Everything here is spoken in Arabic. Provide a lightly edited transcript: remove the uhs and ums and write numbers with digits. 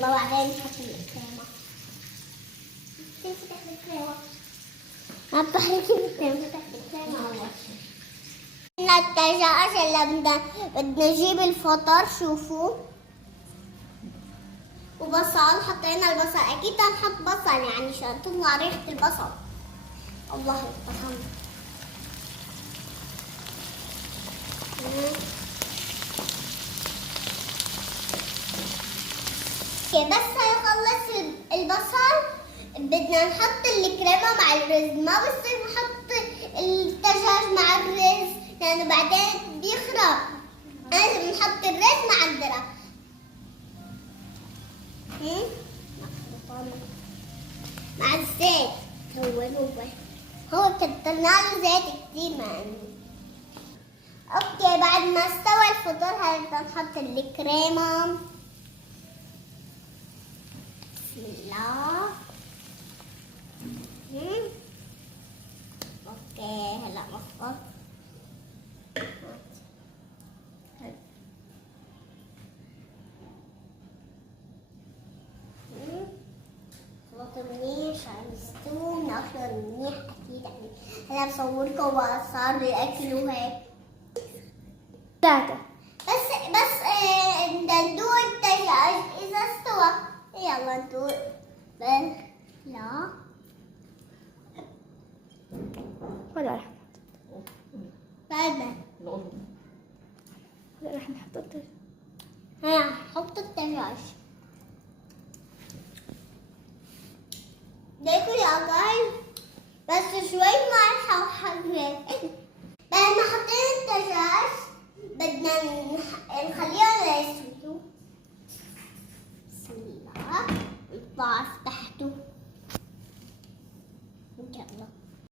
يلا بعدين نحط الكريمة. كيف فتحت الكريمة؟ ما بتحركي الكريمة، فتحت الكريمة أول شيء. الدجاج اللي بدنا نجيب الفطر. شوفوا، وبصل، حطينا البصل. أكيد هنحط بصل يعني عشان تطلع ريحة البصل. الله يرحمه. بس هيخلص البصل بدنا نحط الكريمة مع الرز. ما بصير نحط الدجاج مع الرز لأنه بعدين بيخرب. لازم نحط الرز مع الدرة. مع الزيت. هو كترنا له زيت كتير يعني. اوكي، بعد ما استوى الفطور هنبدأ نحط الكريمة. بسم الله. اوكي، هلا نفض. خلط منيح عشان يستوي. ناكله منيح اكيد يعني. هلا بصوركم صار الاكل وهيك. بس بدنا ندوق الدجاج اذا استوى. يلا ندوق. لا ولا رح بعدين هلا رح نحط الدجاج. حط الدجاج. دايكو يا جاي بس شوي ملح وحبة. بعد ما حطينا الدجاج بدنا نخليهم يسووا. بسم الله. الطاس تحته.